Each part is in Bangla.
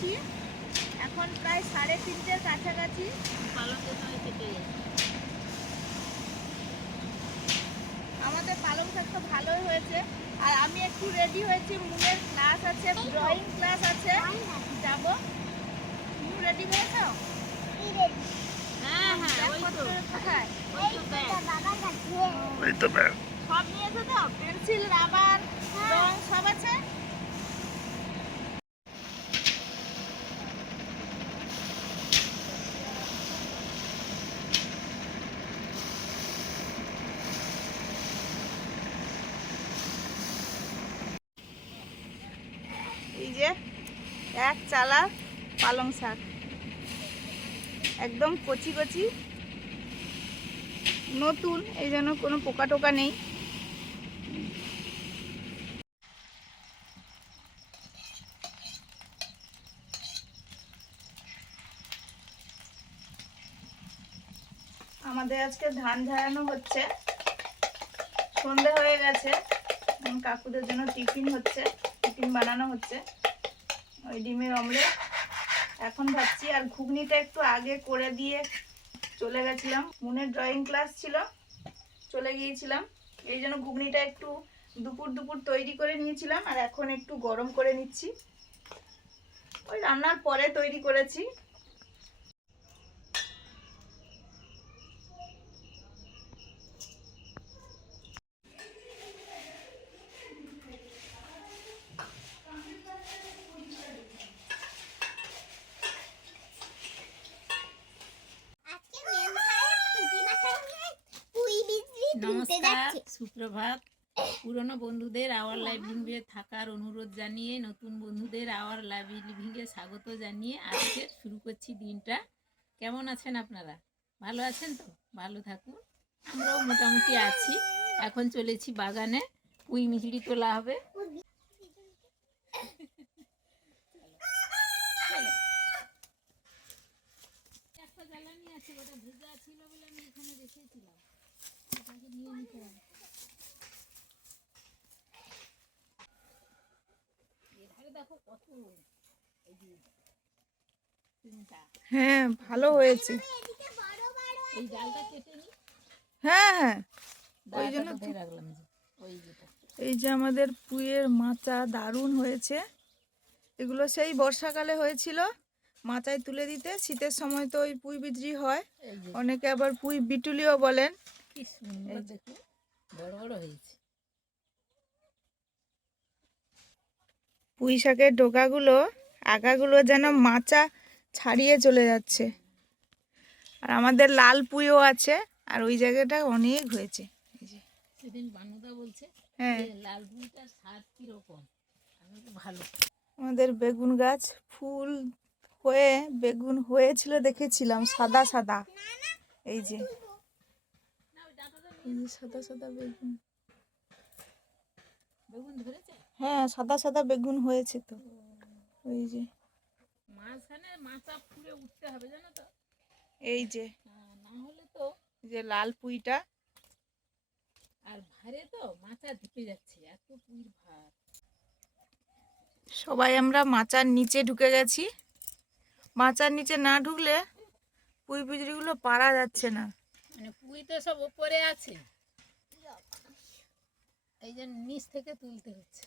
করছি। এখন প্রায় 3:30-এর কাছাকাছি। পালকের সময় কেটে গেছে। আমাদের পালং শাক তো ভালোই হয়েছে। আর আমি একটু রেডি হয়েছি, মুনের ক্লাস আছে, ড্রয়িং ক্লাস আছে, যাব। তুমি রেডি হয়েছ? হ্যাঁ হ্যাঁ, ওই তো কোথায়? ওই তো ব্যাগ। সব নিয়েছো তো? পেন্সিল, রাবার, রং সব আছে? এই যে এক চালা পালং শাক, একদম কচি কচি, নতুন, এই জন্য কোনো পোকা টোকা নেই। আমাদের আজকে ধান ঝাড়ানো হচ্ছে, সন্ধে হয়ে গেছে। কাকুদের জন্য টিফিন হচ্ছে, টিফিন বানানো হচ্ছে। ওই ডিমের অমলেট এখন ভাবছি। আর ঘুগনিটা একটু আগে করে দিয়ে চলে গেছিলাম, মুনের ড্রয়িং ক্লাস ছিল, চলে গিয়েছিলাম। এই জন্য ঘুগনিটা একটু দুপুর দুপুর তৈরি করে নিয়েছিলাম, আর এখন একটু গরম করে নিচ্ছি। ওই রান্নার পরে তৈরি করেছি। নমস্কার, সুপ্রভাত। পুরনো বন্ধুদের আওয়ার লাইভ লিভিংয়ে থাকার অনুরোধ জানিয়ে, নতুন বন্ধুদের আওয়ার লাইভ লিভিংয়ে স্বাগত জানিয়ে আজকে শুরু করছি দিনটা। কেমন আছেন আপনারা? ভালো আছেন তো? ভালো থাকুন, আমরাও মোটামুটি আছি। এখন চলেছি বাগানে, পুঁই মিচড়ি তোলা হবে। একটা জ্বালানি আছে, ওটা ভেজা ছিল বলে আমি এখানে রেখেছিলাম, ওটাকে নিয়ে নিতে হবে। দেখো কত, হ্যাঁ, ভালো হয়েছে। এই ডালটা কেটে নি। হ্যাঁ হ্যাঁ, ওই জন্য রাখলাম যে ওই যেটা। এই যে আমাদের পুঁইয়ের মাচা দারুণ হয়েছে। এগুলো সেই বর্ষাকালে হয়েছিল, মাচায় তুলে দিতে। শীতের সময় তো ওই পুঁই বিদ্রি হয়, অনেকে আবার পুঁই বিটুলিও বলেন। কি সুন্দর দেখো, বড় বড় হয়েছে। পুঁই শাকের ডোকাগুলো, আগাগুলো যেন মাচা ছাড়িয়ে চলে যাচ্ছে। আর আমাদের লাল পুঁইও আছে, আর ওই জায়গাটা অনেক হয়েছে। সেদিন বানুদা বলছে হ্যাঁ, লাল পুঁইটার স্বাদ কিরকম। আমি তো ভালো। আমাদের বেগুন গাছ ফুল হয়ে বেগুন হয়েছিল, দেখেছিলাম সাদা সাদা। এই যে সাদা সাদা বেগুন, বেগুন ধরেছে। হ্যাঁ সাদা সাদা বেগুন হয়েছে তো। ওই যে মাঝখানে মাচা ফুলে উঠতে হবে, জানো তো। এই যে না হলে তো, যে লাল পুঁইটা, আর ভারে তো মাচা ঢুকে যাচ্ছে, এত পুঁইর ভার। সবাই আমরা মাচার নিচে ঢুকে গেছি। মাচার নিচে না ঢুকলে পুঁই বিজড়িগুলো পারা যাচ্ছে না। মানে পুঁই তো সব ওপরে আছে, এই যে নিচ থেকে তুলতে হচ্ছে।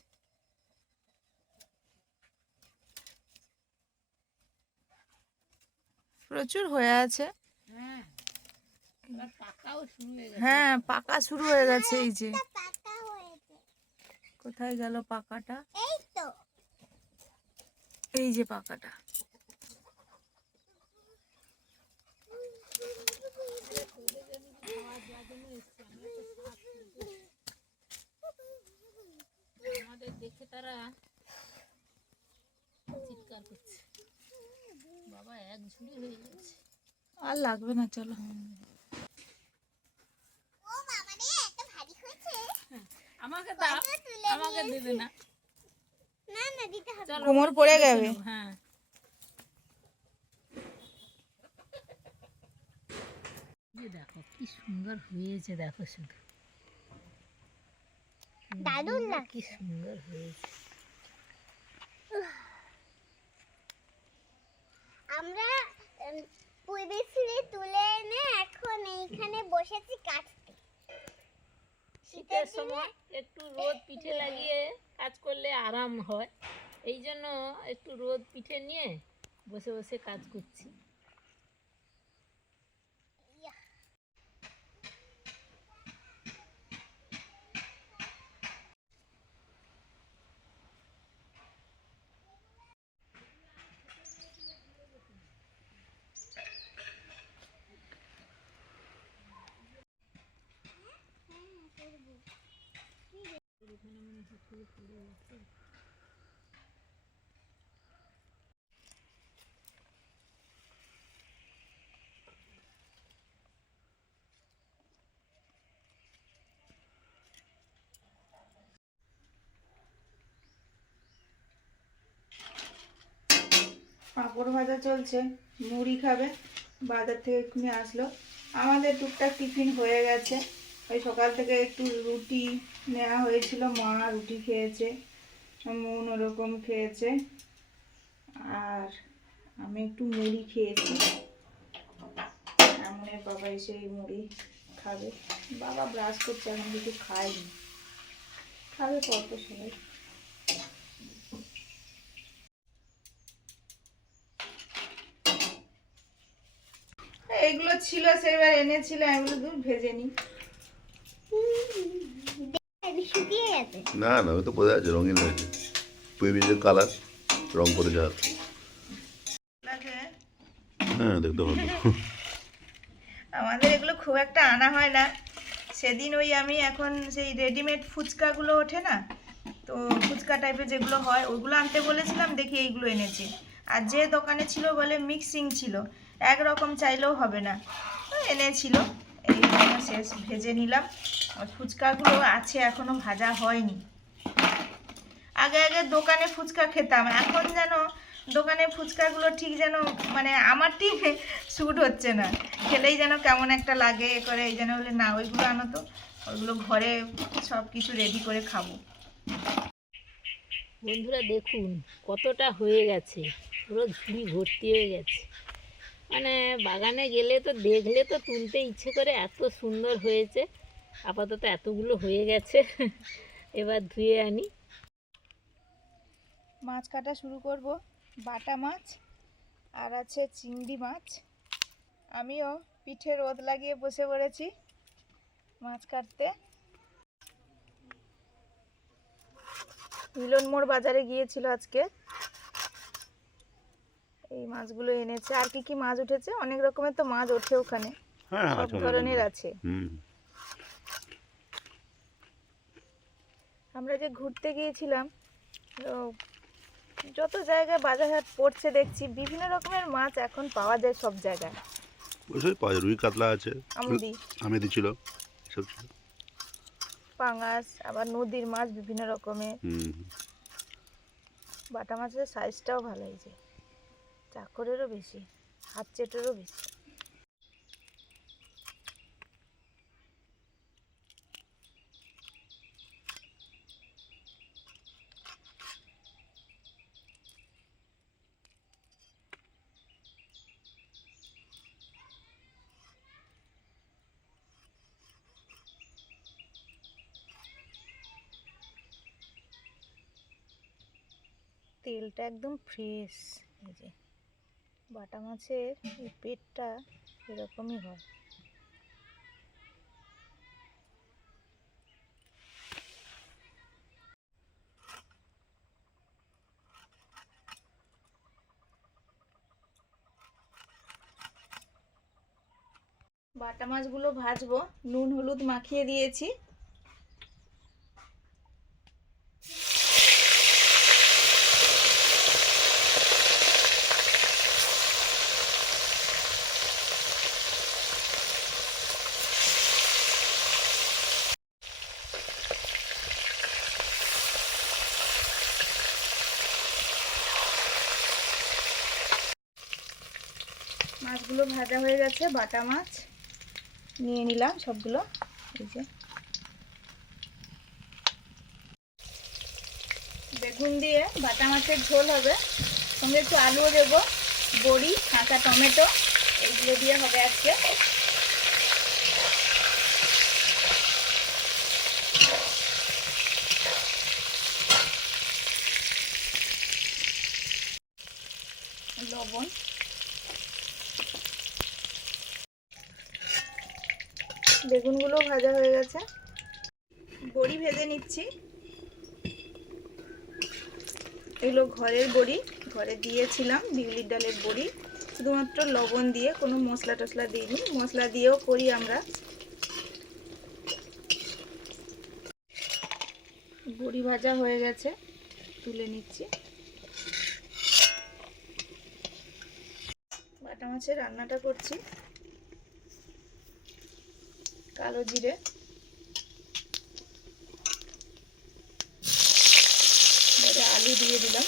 প্রচুর হয়ে আছে। হ্যাঁ, এবার পাকাও শুরু হয়ে গেছে। হ্যাঁ, পাকা শুরু হয়ে গেছে। এই যে কোথায় গেল পাকাটা? এই তো, এই যে পাকাটা। আমাদের দেখে তারা চিৎকার করছে, বাবা এক ঝুড়ি হয়ে গেছে। আর লাগবে না, চলো। আমাকে দাও, আমাকে দেবে না, কোমর পড়ে যাবে। হ্যাঁ, দেখো কি সুন্দর হয়েছে, দেখো শুধু দারুণ, কি সুন্দর হয়েছে। আমরা পুঁই বিচড়ি তুলে এনে এখন এইখানে বসেছি কাটতে। শীতের সময় একটু রোদ পিঠে লাগিয়ে কাজ করলে আরাম হয়, এই জন্য একটু রোদ পিঠে নিয়ে বসে বসে কাজ করছি। পাঁপড় ভাজা চলছে, মুড়ি খাবে, বাজার থেকে এক্ষুনি আসলো। আমাদের টুকটাক টিফিন হয়ে গেছে। ওই সকাল থেকে একটু রুটি নেওয়া হয়েছিল, মা রুটি খেয়েছে, মন ওরকম খেয়েছে, আর আমি একটু মুড়ি খেয়েছি। এমনের বাবা এসে এই মুড়ি খাবে। বাবা ব্রাশ করছে, এখন কিছু খায়নি, খাবে কত সবাই। এগুলো ছিল সেবার এনেছিল, এগুলো দুধ ভেজে নি। শুকিয়ে গেছে না না, ওই তো বোঝা যাচ্ছে রঙিন হয়েছে, পুঁই বীজের কালার রং করে যা। হ্যাঁ দেখতে ভালো। আমাদের এগুলো খুব একটা আনা হয় না। সেদিন ওই আমি এখন সেই রেডিমেড ফুচকাগুলো ওঠে না, তো ফুচকা টাইপের যেগুলো হয় ওগুলো আনতে বলেছিলাম, দেখি এইগুলো এনেছে। আর যে দোকানে ছিল বলে মিক্সিং ছিল, একরকম চাইলেও হবে না, এনেছিল। এই শেষ ভেজে নিলাম। আর ফুচকাগুলো আছে, এখনো ভাজা হয়নি। আগে আগে দোকানে ফুচকা খেতাম, এখন যেন দোকানের ফুচকাগুলো ঠিক যেন মানে আমার ঠিক স্যুট হচ্ছে না, খেলেই যেন কেমন একটা লাগে করে। এই যেন বলে না, ওইগুলো আনো তো, ওইগুলো ঘরে সব কিছু রেডি করে খাবো। বন্ধুরা দেখুন কতটা হয়ে গেছে, পুরো ঝুড়ি ভর্তি হয়ে গেছে। মানে বাগানে গেলে তো দেখলে তো তুলতে ইচ্ছে করে, এত সুন্দর হয়েছে। আপাতত এতগুলো হয়ে গেছে, এবার ধুয়ে আনি। মাছ কাটা শুরু করব। বাটা মাছ আর আছে চিংড়ি মাছ। আমিও পিঠে রোদ লাগিয়ে বসে পড়েছি মাছ কাটতে। মিলন মোড় বাজারে গিয়েছিল আজকে, এই মাছগুলো এনেছে। আর কি কি মাছ উঠেছে, অনেক রকমের তো মাছ ওঠে ওখানে, সব ধরনের আছে। আমরা যে ঘুরতে গিয়েছিলাম, তো যত জায়গায় বাজারহাট পড়ছে দেখছি বিভিন্ন রকমের মাছ এখন পাওয়া যায় সব জায়গায়। ওইসবই পাওয়া যায়, রুই কাতলা আছে, আমেদি ছিল, সব ছিল, পাঙাশ, আবার নদীর মাছ বিভিন্ন রকমের। বাটা মাছের সাইজটাও ভালো হয়েছে, চাকরেরও বেশি, হাত চেটেরও বেশি। তেলটা একদম ফ্রেশ। এই যে বাটা মাছের এই পেটটা এরকমই হয়। বাটা মাছগুলো ভাজবো, নুন হলুদ মাখিয়ে দিয়েছি। মাছগুলো ভাজা হয়ে গেছে, বাটা মাছ নিয়ে নিলাম সবগুলো। এই যে বেগুন দিয়ে বাটা মাছের ঝোল হবে, সঙ্গে একটু আলুও দেবো, বড়ি, কাঁচা টমেটো এইগুলো দিয়ে হবে আজকে। লবণ, বেগুনগুলো ভাজা হয়ে গেছে, বড়ি ভেজে নিচ্ছি। এগুলো ঘরের বড়ি, ঘরে দিয়েছিলাম বিউলির ডালের বড়ি, শুধুমাত্র লবণ দিয়ে, কোনো মশলা টশলা দিইনি। মশলা দিয়েও করি আমরা। বড়ি ভাজা হয়ে গেছে, তুলে নিচ্ছি। বাটা মাছের রান্নাটা করছি। কালো জিরে, আলু দিয়ে দিলাম,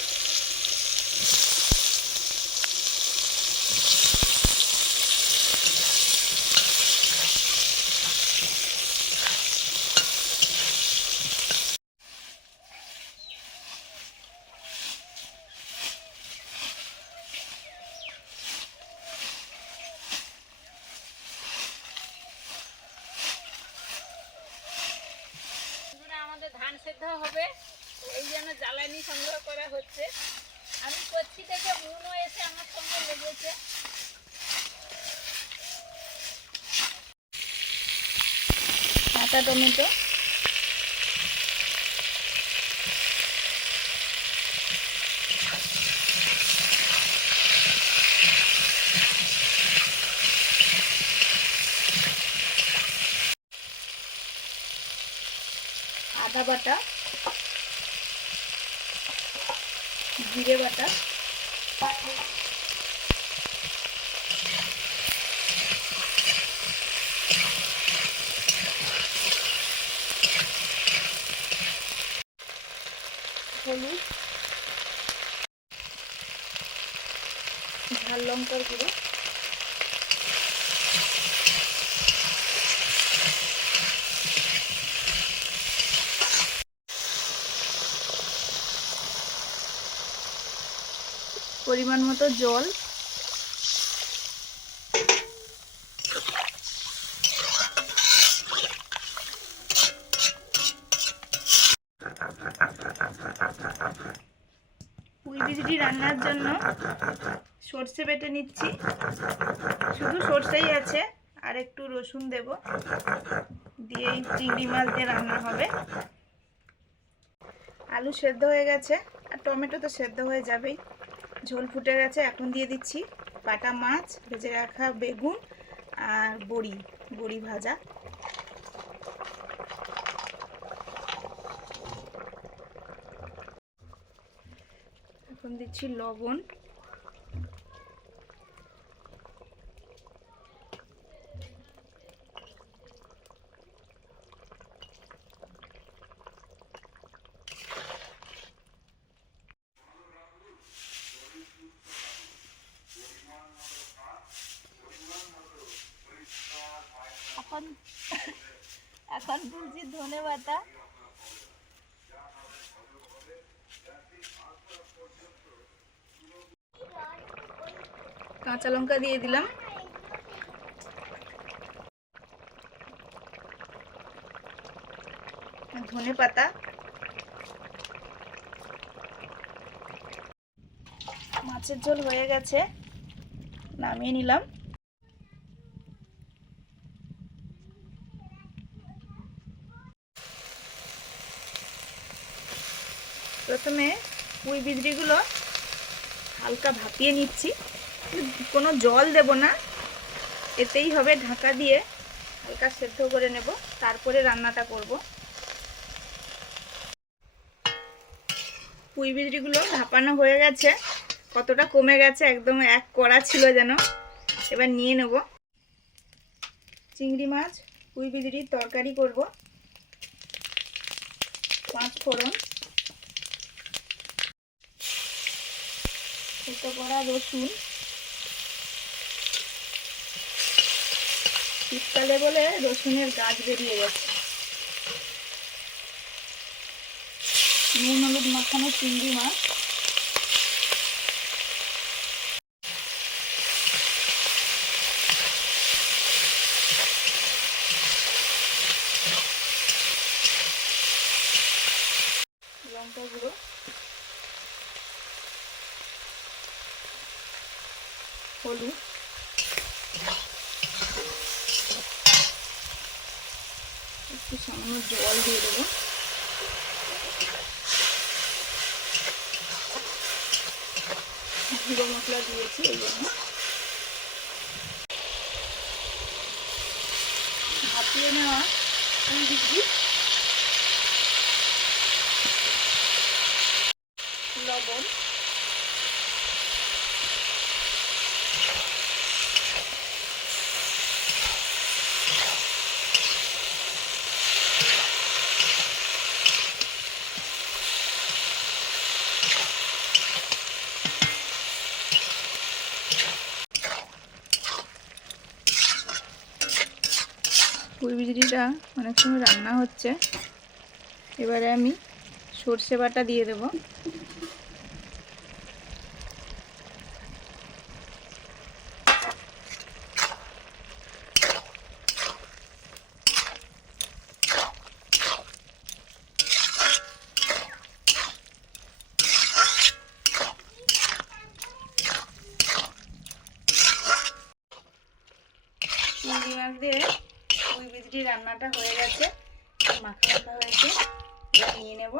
আমাদের ধান সেদ্ধ হবে, এই জন্য জ্বালানি সংগ্রহ করা হচ্ছে। আমি করছি থেকে মুনও এসে আমার সঙ্গে লেগেছে। কাঁচা টমেটো, আদা বাটা, জিরে বাটা, হলুদ, ঝাল লঙ্কার গুঁড়ো, পরিমাণ মতো জল, পুঁই বিচি রান্নার জন্য সর্ষে বেটে নিচ্ছি। শুধু সর্ষেই আছে, আর একটু রসুন দেব, দিয়েই চিংড়ি মাছ দিয়ে রান্না হবে। আলু সেদ্ধ হয়ে গেছে, আর টমেটো তো সেদ্ধ হয়ে যাবেই। ঝোল ফুটে গেছে, এখন দিয়ে দিচ্ছি বাটা মাছ, ভেজে রাখা বেগুন আর বড়ি ভাজা। এখন দিচ্ছি লবণ, এখন তুলছি ধনে পাতা, কাঁচা লঙ্কা দিয়ে দিলাম, ধনে পাতা, মাছের ঝোল হয়ে গেছে, নামিয়ে নিলাম। প্রথমে পুঁই বিচড়িগুলো হালকা ভাপিয়ে নিচ্ছি, কোনো জল দেব না, এতেই হবে। ঢাকা দিয়ে হালকা সেদ্ধ করে নেব, তারপরে রান্নাটা করব। পুঁই বিচড়িগুলো ভাপানো হয়ে গেছে, কতটা কমে গেছে, একদম এক কড়া ছিল যেন। এবার নিয়ে নেব। চিংড়ি মাছ পুঁই বিচড়ির তরকারি করব। 5 ফোড়ন, কুচো করা রসুন, শীতকালে বলে রসুনের গাছ বেরিয়ে গেছে, নুন হলুদ মাখানো চিংড়ি মাছ, হলুদ, একটু সামান্য জল দিয়ে দেবো। গুঁড়ো মশলা দিয়েছি এই জন্য। ভাপিয়ে নেওয়া পুঁই বিচি, লবণ, পুঁই বিচড়িটা অনেক সময় রান্না হচ্ছে। এবারে আমি সর্ষে বাটা দিয়ে দেব। চিংড়ি মাছ দিয়ে পুঁই বিচড়ি রান্নাটা হয়ে গেছে, মাখা মাখা হয়েছে। এবার নিয়ে নেব।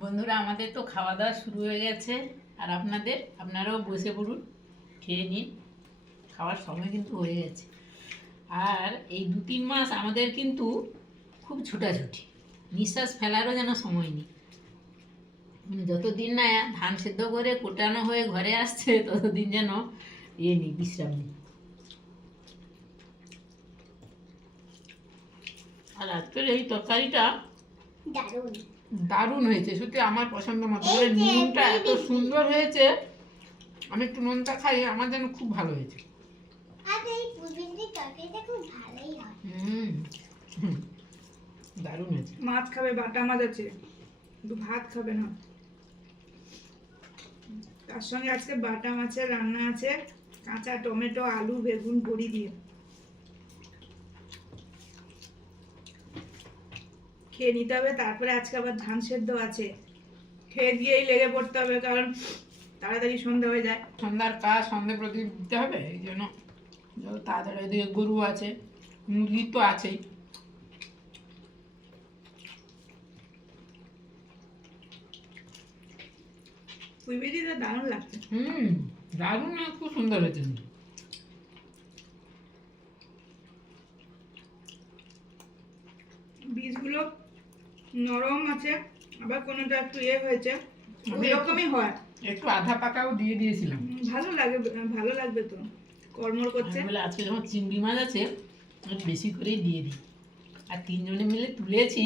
বন্ধুরা, আমাদের তো খাওয়া দাওয়া শুরু হয়ে গেছে, আর আপনারাও বসে পড়ুন, খেয়ে নিন। খাওয়ার সময় কিন্তু হয়ে গেছে। আর এই 2-3 মাস আমাদের কিন্তু খুব ছোটাছুটি, নিঃশ্বাস ফেলারও যেন সময় নেই। মানে যতদিন না ধান সেদ্ধ করে কোটানো হয়ে ঘরে আসছে, ততদিন যেন নেই, বিশ্রাম নেই। আর আজকের এই তরকারিটা দারুণ। দারুণ হয়েছে, সত্যি আমার পছন্দ মতো। নুনটা এত সুন্দর হয়েছে, আমি একটু নুনটা খাই, আমার যেন খুব ভালো হয়েছে। আর এই পুদিনের তরকারিটা খুব ভালোই হয়। দারুণ হয়েছে। মাছ খাবে, বাটা মাছ আছে, কিন্তু ভাত খাবে না। তার সঙ্গে আজকে বাটা মাছের রান্না আছে, কাঁচা টমেটো, আলু, বেগুন বড়ি দিয়ে। খেয়ে নিতে হবে, তারপরে আজকে আবার ধান সেদ্ধ আছে, খেয়ে দিয়েই লেগে পড়তে হবে, কারণ তাড়াতাড়ি সন্ধে হয়ে যায়। সন্ধ্যার কাজ সন্ধে প্রদীপ দিতে হবে, এই জন্য যত তাড়াতাড়ি। এদিকে গরু আছে, মুরগি তো আছেই। পুঁই বিচড়িটা দারুণ লাগছে। দারুণ না, খুব সুন্দর হয়েছে। বীজগুলো নরম আছে, আবার কোনোটা একটু হয়েছে, এরকমই হয়। একটু আধা পাকাও দিয়ে দিয়েছিলাম। ভালো লাগে, ভালো লাগবে তো, কর্মর করছে। বলে আজকে যখন চিংড়ি মাছ আছে, একটু বেশি করেই দিয়ে দিই। আর 3 জনে মিলে তুলেছি,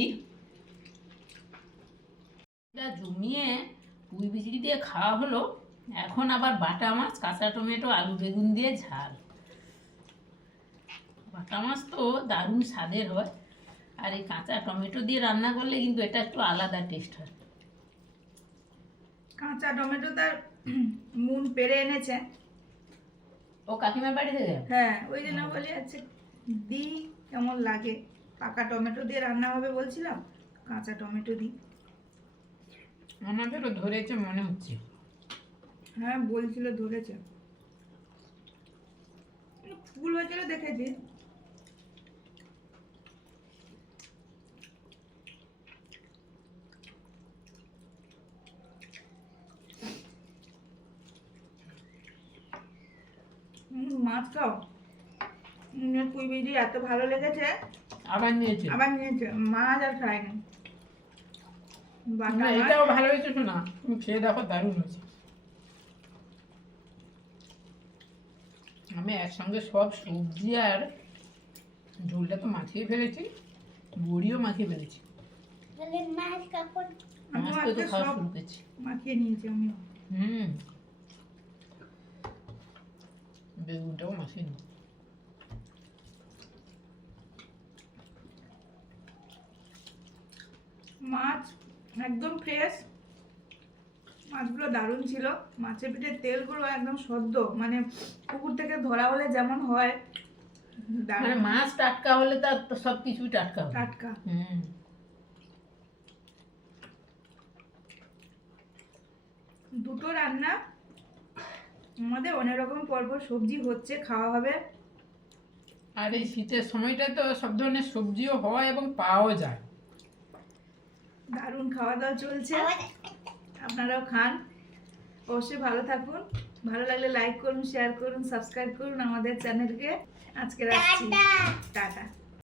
জমিয়ে পুঁই বিচড়ি দিয়ে খাওয়া হলো। এখন আবার বাটা মাছ, কাঁচা টমেটো, আলু বেগুন দিয়ে ঝাল। বাটা মাছ তো দারুণ স্বাদের হয়, আর এই কাঁচা টমেটো দিয়ে রান্না করলে কিন্তু এটা একটু আলাদা টেস্ট হয়। কাঁচা টমেটো তার মুন পেরে এনেছে। ও কাকিমার বাড়ি থেকে? হ্যাঁ, ওই জন্য বলি আছে দি কেমন লাগে। পাকা টমেটো দিয়ে রান্না হবে বলছিলাম, কাঁচা টমেটো দিই। আমাদেরও ধরেছে মনে হচ্ছে। হ্যাঁ, বলছিল ধরেছে, ফুল হয়েছিল দেখেছি। মাছ খাও, পুঁই বিচড়ি এত ভালো লেগেছে, আবার নিয়েছে। মাছ আর খায়নি। বাটা মাছ। এটাও ভালো হয়েছে শোনা, তুমি খেয়ে দেখো, দারুণ হয়েছে। আমি একসঙ্গে সব সবজি আর ঝোলটা তো মাখিয়ে ফেলেছি, বড়িও মাখিয়ে ফেলেছি। তাহলে মাছ কখন? আমি মাছ তো আজকে খাওয়া সব শুরু করেছি। মাখিয়ে নিয়েছি আমি। বেগুনটাও মাখিয়ে নিই। মাছ একদম ফ্রেশ, মাছগুলো দারুণ ছিল। মাছের পিঠের তেলগুলো একদম সদ্য, মানে পুকুর থেকে ধরা হলে যেমন হয় মানে মাছ টাটকা হলে তার তো সব কিছুই টাটকা হবে। টাটকা। হুম। দুটো রান্না আমাদের অনেক রকম পরপর সবজি হচ্ছে, খাওয়া হবে। আর এই শীতের সময়টা তো সব ধরনের সবজিও হয় এবং পাওয়াও যায়। দারুণ খাওয়া দাওয়া চলছে, আপনারাও খান। অবশ্যই ভালো থাকুন, ভালো লাগলে লাইক করুন, শেয়ার করুন, সাবস্ক্রাইব করুন আমাদের চ্যানেলকে। আজকে রাখছি, টাটা।